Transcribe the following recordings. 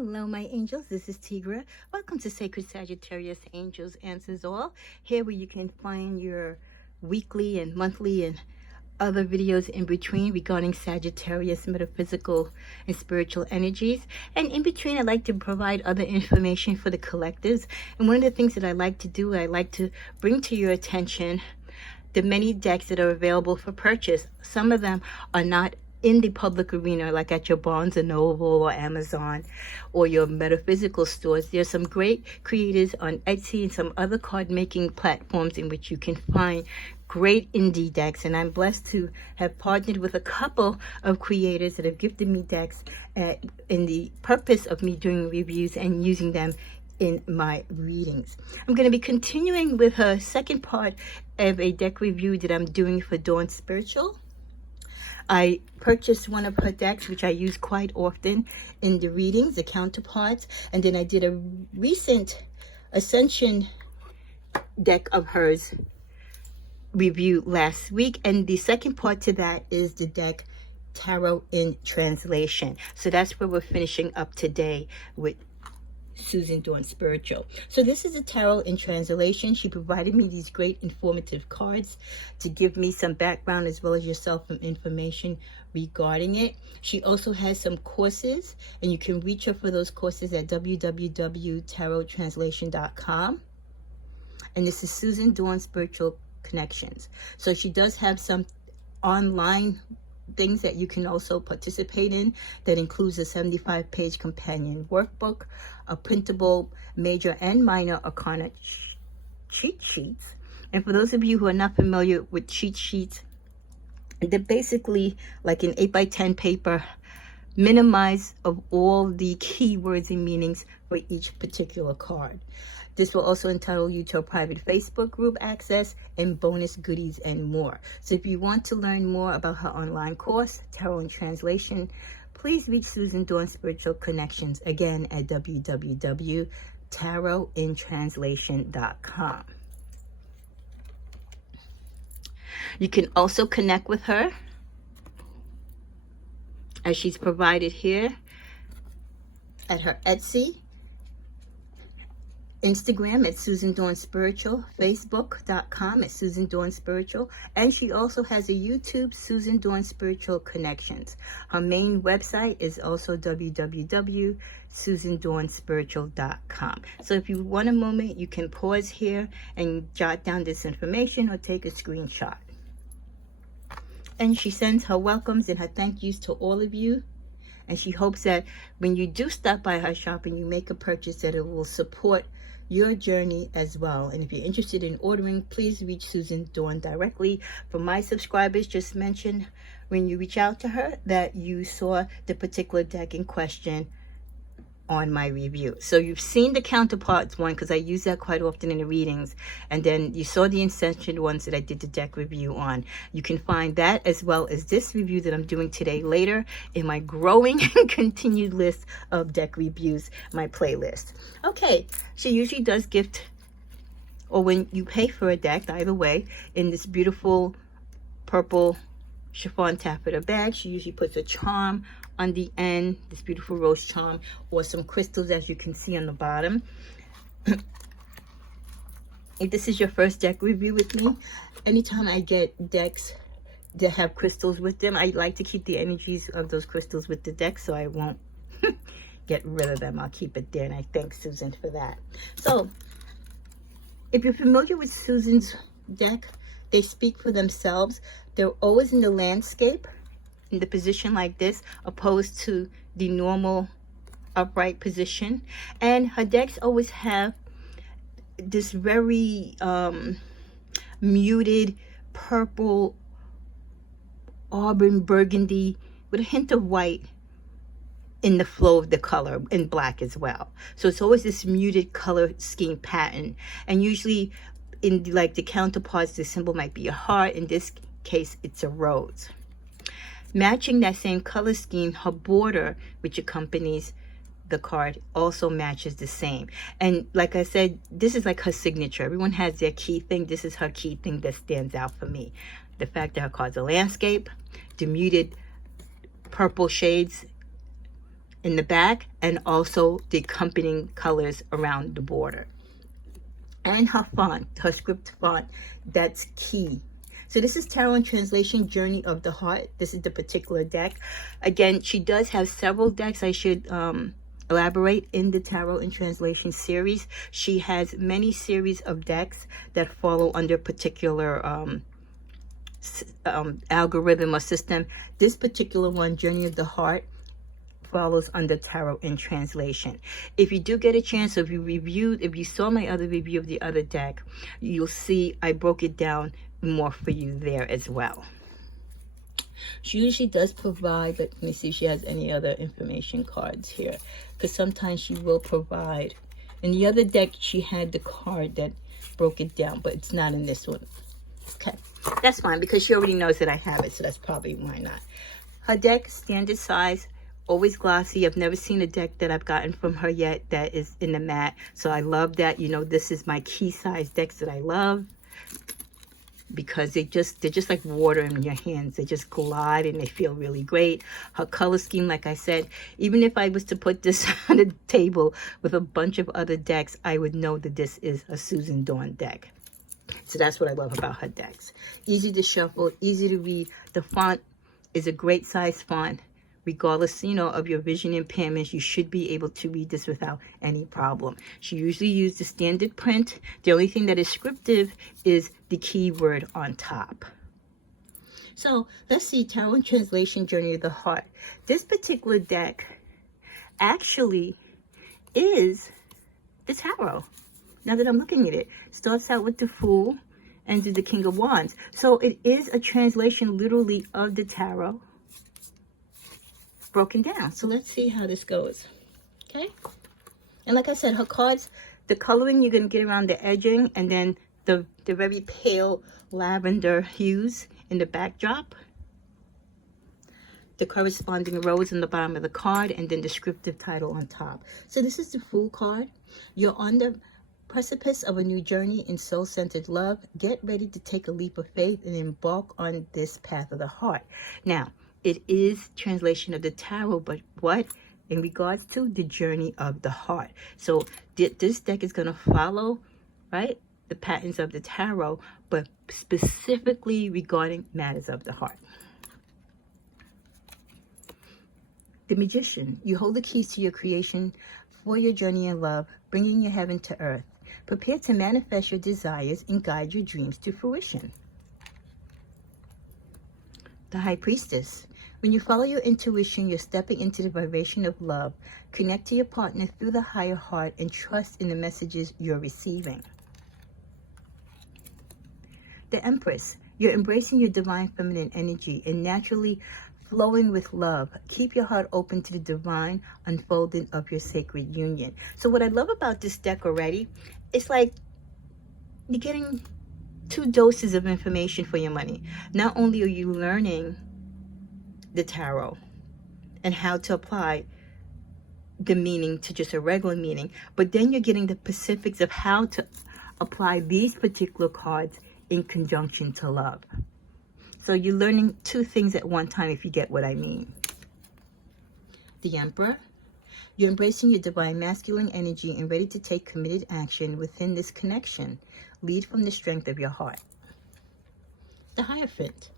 Hello, my angels. This is Tigra. Welcome to Sacred Sagittarius Angels Answers All. Here where you can find your weekly and monthly and other videos in between regarding Sagittarius metaphysical and spiritual energies. And in between, I like to provide other information for the collectives. And one of the things that I like to do, I like to bring to your attention the many decks that are available for purchase. Some of them are not in the public arena, like at your Barnes & Noble or Amazon or your metaphysical stores. There's some great creators on Etsy and some other card making platforms in which you can find great indie decks, and I'm blessed to have partnered with a couple of creators that have gifted me decks in the purpose of me doing reviews and using them in my readings. I'm going to be continuing with her second part of a deck review that I'm doing for Dawn Spiritual. I purchased one of her decks, which I use quite often in the readings, the counterparts, and then I did a recent Ascension deck of hers review last week, and the second part to that is the deck Tarot in Translation. So that's where we're finishing up today with Susan Dawn Spiritual. So this is a tarot in translation. She provided me these great informative cards to give me some background as well as yourself some information regarding it. She also has some courses, and you can reach her for those courses at www.tarottranslation.com. And this is Susan Dawn Spiritual Connections. So she does have some online things that you can also participate in that includes a 75-page companion workbook, a printable major and minor arcana cheat sheets. And for those of you who are not familiar with cheat sheets, they're basically like an 8x10 paper, minimized of all the keywords and meanings for each particular card. This will also entitle you to a private Facebook group access and bonus goodies and more. So if you want to learn more about her online course, Tarot in Translation, please reach Susan Dawn Spiritual Connections again at www.tarottintranslation.com. You can also connect with her as she's provided here at her Etsy, Instagram at Susan Dawn Spiritual, Facebook.com at Susan Dawn Spiritual, and she also has a YouTube, Susan Dawn Spiritual Connections. Her main website is also www.susandawnspiritual.com. So if you want a moment, you can pause here and jot down this information or take a screenshot. And she sends her welcomes and her thank yous to all of you. And she hopes that when you do stop by her shop and you make a purchase, that it will support your journey as well. And if you're interested in ordering, please reach Susan Dawn directly. For my subscribers, just mention when you reach out to her that you saw the particular deck in question on my review. So you've seen the counterparts one, because I use that quite often in the readings, and then you saw the Ascension ones that I did the deck review on. You can find that as well as this review that I'm doing today later in my growing and continued list of deck reviews, my playlist. Okay, she usually does gift, or when you pay for a deck, either way, in this beautiful purple chiffon taffeta bag, she usually puts a charm on the end, this beautiful rose charm, or some crystals, as you can see on the bottom. If this is your first deck review with me, anytime I get decks that have crystals with them, I like to keep the energies of those crystals with the deck, so I won't get rid of them. I'll keep it there, and I thank Susan for that. So if you're familiar with Susan's deck, they speak for themselves. They're always in the landscape, in the position like this, opposed to the normal upright position. And her decks always have this very muted purple, auburn burgundy with a hint of white in the flow of the color, and black as well. So it's always this muted color scheme pattern, and usually in like the counterparts, the symbol might be a heart. In this case, it's a rose. Matching that same color scheme, her border, which accompanies the card, also matches the same. And like I said, this is like her signature. Everyone has their key thing. This is her key thing that stands out for me. The fact that her card's a landscape, the muted purple shades in the back, and also the accompanying colors around the border. And her font, her script font, that's key. So this is Tarot and Translation, Journey of the Heart. This is the particular deck. Again, she does have several decks. I should elaborate in the Tarot and Translation series. She has many series of decks that follow under particular algorithm or system. This particular one, Journey of the Heart, follows under Tarot and Translation. If you do get a chance, if you saw my other review of the other deck, you'll see I broke it down more for you there as well. She usually does provide, let me see if she has any other information cards here, because sometimes she will provide. In the other deck, she had the card that broke it down, but it's not in this one. Okay, that's fine, because she already knows that I have it, so that's probably why not. Her deck, standard size, always glossy. I've never seen a deck that I've gotten from her yet that is in the matte, so I love that. You know, this is my key size decks that I love, because they're just like water in your hands. They just glide and they feel really great. Her color scheme, like I said, even if I was to put this on a table with a bunch of other decks, I would know that this is a Susan Dawn deck. So that's what I love about her decks. Easy to shuffle, easy to read. The font is a great size font. Regardless, you know, of your vision impairments, you should be able to read this without any problem. She usually uses the standard print. The only thing that is scriptive is the keyword on top. So let's see, Tarot and Translation, Journey of the Heart. This particular deck actually is the Tarot. Now that I'm looking at it, starts out with the Fool and the King of Wands. So it is a translation literally of the Tarot, broken down. So let's see how this goes. Okay, and like I said, her cards, the coloring you're going to get around the edging, and then the very pale lavender hues in the backdrop, the corresponding rose in the bottom of the card, and then descriptive title on top. So this is the Fool card. You're on the precipice of a new journey in soul-centered love. Get ready to take a leap of faith and embark on this path of the heart. Now, it is translation of the Tarot, but what? In regards to the journey of the heart. So this deck is going to follow, right, the patterns of the Tarot, but specifically regarding matters of the heart. The Magician. You hold the keys to your creation for your journey in love, bringing your heaven to earth. Prepare to manifest your desires and guide your dreams to fruition. The High Priestess. When you follow your intuition, you're stepping into the vibration of love. Connect to your partner through the higher heart and trust in the messages you're receiving. The Empress. You're embracing your divine feminine energy and naturally flowing with love. Keep your heart open to the divine unfolding of your sacred union. So what I love about this deck already, it's like you're getting 2 doses of information for your money. Not only are you learning the Tarot and how to apply the meaning to just a regular meaning, but then you're getting the specifics of how to apply these particular cards in conjunction to love. So you're learning 2 things at one time, if you get what I mean. The Emperor. You're embracing your divine masculine energy and ready to take committed action within this connection. Lead from the strength of your heart. The Hierophant.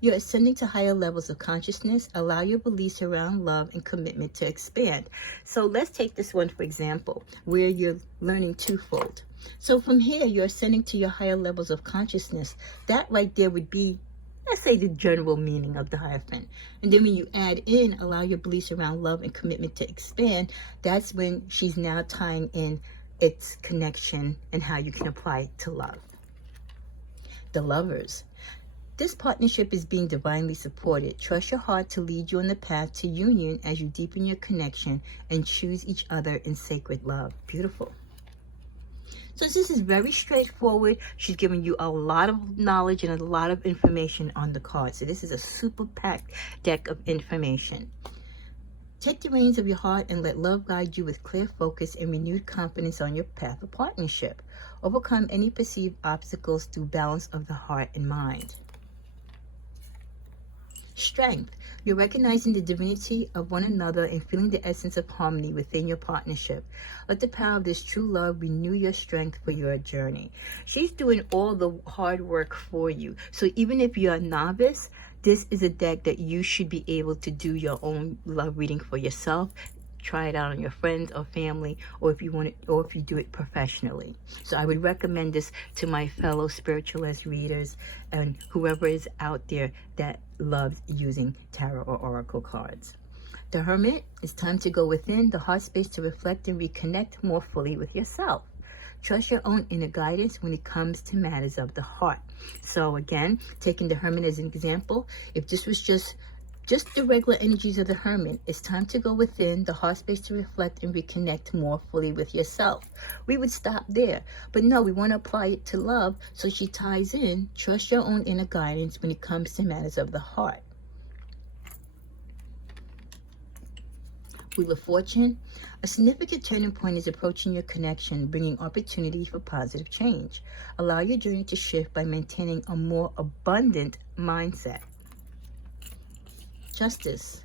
You're ascending to higher levels of consciousness. Allow your beliefs around love and commitment to expand. So let's take this one, for example, where you're learning twofold. So from here, you're ascending to your higher levels of consciousness. That right there would be, let's say, the general meaning of the Hierophant. And then when you add in, allow your beliefs around love and commitment to expand, that's when she's now tying in its connection and how you can apply it to love. The Lovers. This partnership is being divinely supported. Trust your heart to lead you on the path to union as you deepen your connection and choose each other in sacred love. Beautiful. So this is very straightforward. She's giving you a lot of knowledge and a lot of information on the card. So this is a super packed deck of information. Take the reins of your heart and let love guide you with clear focus and renewed confidence on your path of partnership. Overcome any perceived obstacles through balance of the heart and mind. Strength. You're recognizing the divinity of one another and feeling the essence of harmony within your partnership. Let the power of this true love renew your strength for your journey. She's doing all the hard work for you. So even if you're a novice, this is a deck that you should be able to do your own love reading for yourself. Try it out on your friends or family, or if you want it, or if you do it professionally. So I would recommend this to my fellow spiritualist readers and whoever is out there that loves using tarot or oracle cards. The Hermit, it's time to go within the heart space to reflect and reconnect more fully with yourself. Trust your own inner guidance when it comes to matters of the heart. So again, taking the Hermit as an example, if this was just the regular energies of the Hermit, it's time to go within the heart space to reflect and reconnect more fully with yourself. We would stop there, but no, we want to apply it to love. So she ties in, trust your own inner guidance when it comes to matters of the heart. Wheel of Fortune, a significant turning point is approaching your connection, bringing opportunity for positive change. Allow your journey to shift by maintaining a more abundant mindset. Justice.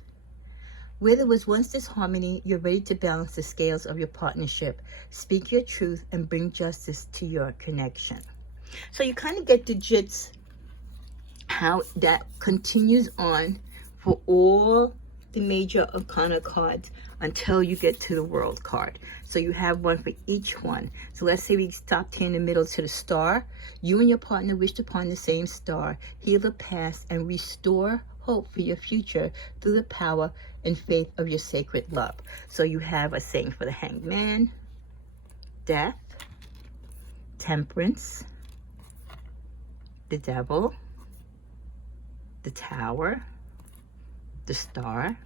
Where there was once disharmony, you're ready to balance the scales of your partnership. Speak your truth and bring justice to your connection. So you kind of get the gist how that continues on for all the major arcana cards until you get to the World card. So you have one for each one. So let's say we stopped here in the middle to the Star. You and your partner wished upon the same star, heal the past, and restore hope for your future through the power and faith of your sacred love. So you have a saying for the Hanged Man, Death, Temperance, the Devil, the Tower, the Star,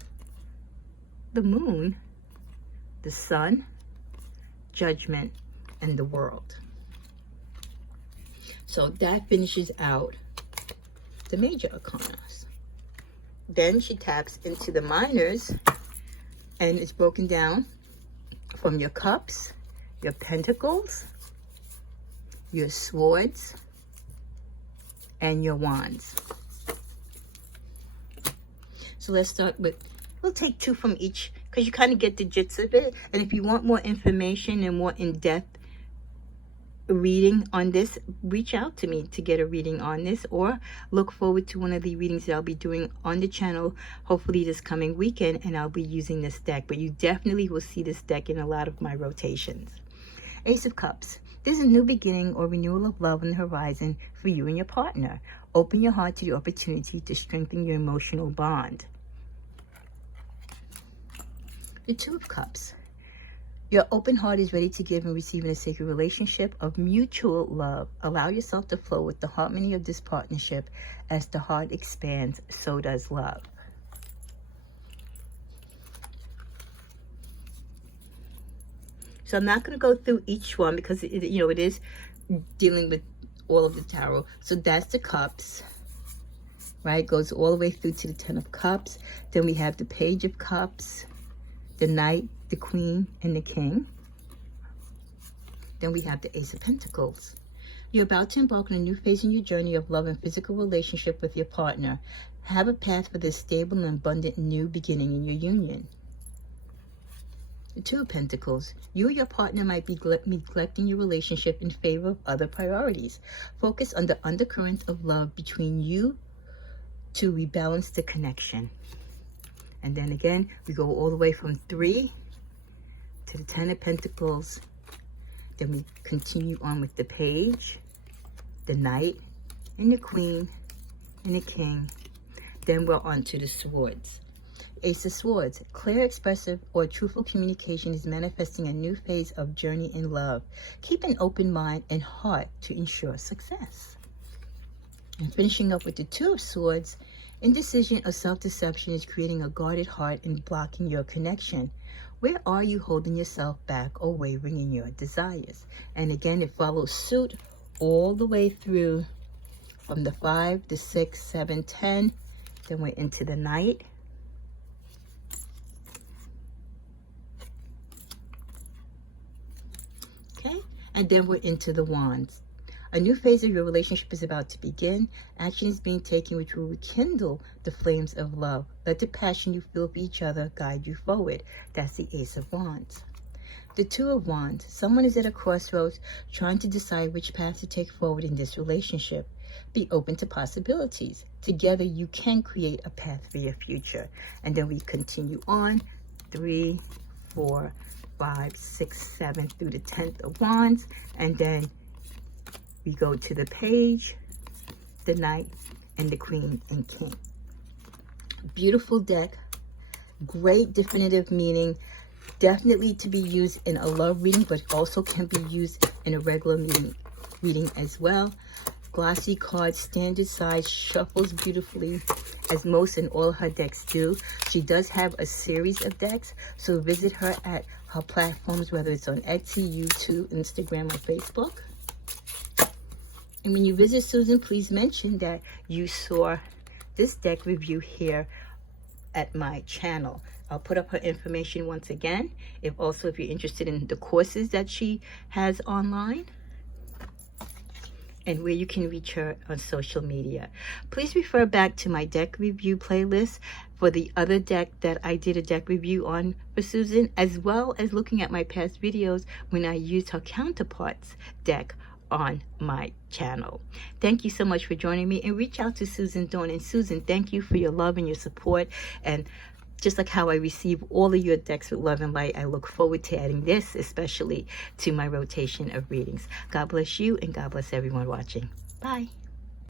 the Moon, the Sun, Judgment, and the World. So that finishes out the major arcanas. Then she taps into the minors, and it's broken down from your cups, your pentacles, your swords, and your wands. So let's start with, we'll take two from each because you kind of get the gist of it. And if you want more information and more in-depth reading on this, reach out to me to get a reading on this, or look forward to one of the readings that I'll be doing on the channel hopefully this coming weekend, and I'll be using this deck. But you definitely will see this deck in a lot of my rotations. Ace of Cups. There's a new beginning or renewal of love on the horizon for you and your partner. Open your heart to the opportunity to strengthen your emotional bond. The Two of Cups. Your open heart is ready to give and receive in a sacred relationship of mutual love. Allow yourself to flow with the harmony of this partnership. As the heart expands, so does love. So I'm not going to go through each one because it is dealing with all of the tarot. So that's the Cups, right? Goes all the way through to the Ten of Cups. Then we have the Page of Cups, the Knight, the Queen, and the King. Then we have the Ace of Pentacles. You're about to embark on a new phase in your journey of love and physical relationship with your partner. Have a path for this stable and abundant new beginning in your union. The Two of Pentacles. You or your partner might be neglecting your relationship in favor of other priorities. Focus on the undercurrent of love between you to rebalance the connection. And then again, we go all the way from 3 to the Ten of Pentacles. Then we continue on with the Page, the Knight, and the Queen, and the King. Then we're on to the Swords. Ace of Swords. Clear, expressive, or truthful communication is manifesting a new phase of journey in love. Keep an open mind and heart to ensure success. And finishing up with the Two of Swords. Indecision or self-deception is creating a guarded heart and blocking your connection. Where are you holding yourself back or wavering in your desires? And again, it follows suit all the way through from the 5, the 6, 7, 10. Then we're into the Knight. Okay, and then we're into the Wands. A new phase of your relationship is about to begin. Action is being taken which will rekindle the flames of love. Let the passion you feel for each other guide you forward. That's the Ace of Wands. The Two of Wands. Someone is at a crossroads trying to decide which path to take forward in this relationship. Be open to possibilities. Together you can create a path for your future. And then we continue on. 3, 4, 5, 6, 7 through the 10th of Wands. And then we go to the Page, the Knight, and the Queen and King. Beautiful deck. Great definitive meaning. Definitely to be used in a love reading, but also can be used in a regular reading as well. Glossy card, standard size, shuffles beautifully, as most and all her decks do. She does have a series of decks, so visit her at her platforms, whether it's on Etsy, YouTube, Instagram, or Facebook. And when you visit Susan, please mention that you saw this deck review here at my channel. I'll put up her information once again. If you're interested in the courses that she has online, and where you can reach her on social media. Please refer back to my deck review playlist for the other deck that I did a deck review on for Susan, as well as looking at my past videos when I used her counterparts deck on my channel. Thank you so much for joining me, and reach out to Susan Dawn. And Susan, thank you for your love and your support. And just like how I receive all of your decks with love and light, I look forward to adding this especially to my rotation of readings. God bless you, and God bless everyone watching. Bye.